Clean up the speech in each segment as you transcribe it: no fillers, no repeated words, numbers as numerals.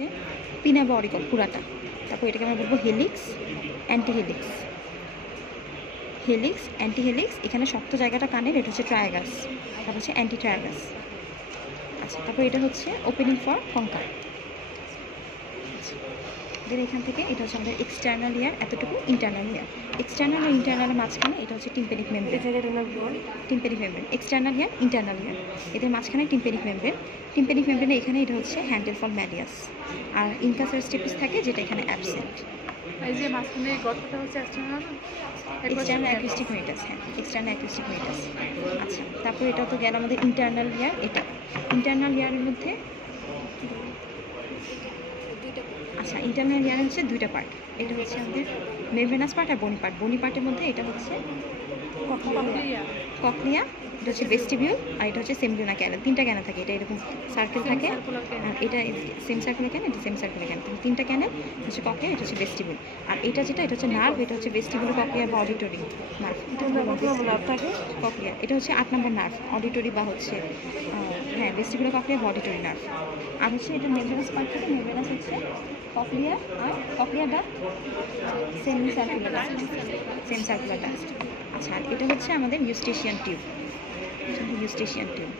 হচ্ছে পিনা বা অরিকল পুরাটা। তারপর এটাকে আমরা বলবো হেলিক্স, অ্যান্টিহেলিক্স। হেলিক্স, অ্যান্টিহেলিক্স, এখানে শক্ত জায়গাটা কানের, এটা হচ্ছে ট্রায়াগাস, তারপর হচ্ছে অ্যান্টি ট্রায়াগাস। আচ্ছা, তারপর এটা হচ্ছে ওপেনিং ফর কঙ্কাল। দেন এখান থেকে এটা হচ্ছে আমাদের এক্সটার্নাল ইয়ার, এতটুকু ইন্টারনাল ইয়ার। এক্সটার্নাল আর ইন্টারনালের মাঝখানে এটা হচ্ছে tympanic membrane. Tympanic membrane, external ear, internal ear, এদের মাঝখানে টিম্পেনিক মেমব্রেন। টিম্পেনিক মেমব্রেনে এখানে এটা হচ্ছে হ্যান্ডেল ফর ম্যালিয়াস, আর ইনকাসার স্টেপিস থাকে যেটা এখানে অ্যাবসেন্ট। এই যে মাঝখানে গর্তটা হচ্ছে এক্সটার্নাল অ্যাকুস্টিক মেটাস, হ্যাঁ এক্সটার্নাল অ্যাকুস্টিক মেটাস। আচ্ছা, তারপর এটা তো গেল আমাদের ইন্টারনাল ইয়ার। এটা ইন্টারনাল ইয়ারের মধ্যে, আচ্ছা ইন্টারনাল ইয়ার হচ্ছে দুইটা পার্ট। এটা হচ্ছে আমাদের মেমব্রেনাস পার্ট আর বনি পার্ট। বনি পার্টের মধ্যে এটা হচ্ছে ককলিয়া, এটা হচ্ছে ভেস্টিবিউল, আর এটা হচ্ছে সেমব্রিনা ক্যানেল। তিনটা ক্যানেল থাকে, এটা এরকম সার্কেল থাকে, আর এটা সেম সার্কুলার ক্যানেল, এটা সেম সার্কুলার ক্যানেল। তিনটা ক্যানেল হচ্ছে ককলিয়া, এটা হচ্ছে ভেস্টিবিউল। আর এটা যেটা, এটা হচ্ছে নার্ভ, এটা হচ্ছে ভেস্টিবিউল ককলিয়ার বা অডিটরি নার্ভ। ককলিয়া, এটা হচ্ছে 8 নম্বর নার্ভ, অডিটরি বা হচ্ছে হ্যাঁ ভেস্টিবিউল ককলিয়ার বা অডিটরি নার্ভ। আর হচ্ছে এটা মেমব্রেনাস পার্ট থেকে, মেমব্রেনাস হচ্ছে ককলিয়া আর ককলিয়া বা semi circular dust, same circular dust. আচ্ছা, আর এটা হচ্ছে আমাদের ইউস্টেশিয়ান টিউব, ইউস্টেশিয়ান টিউব,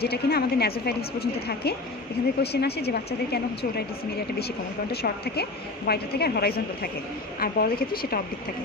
যেটা কিনা আমাদের ন্যাজোফ্যারিংস পর্যন্ত থাকে। এখান থেকে কোয়েশ্চেন আসে যে বাচ্চাদের কেন হচ্ছে ওটাইটিস মিডিয়াটা বেশি কমন, কারণ এটা শর্ট থাকে, ওয়াইডার থাকে, আর হরাইজন্টাল থাকে, আর বড়দের ক্ষেত্রে সেটা অবলিক থাকে।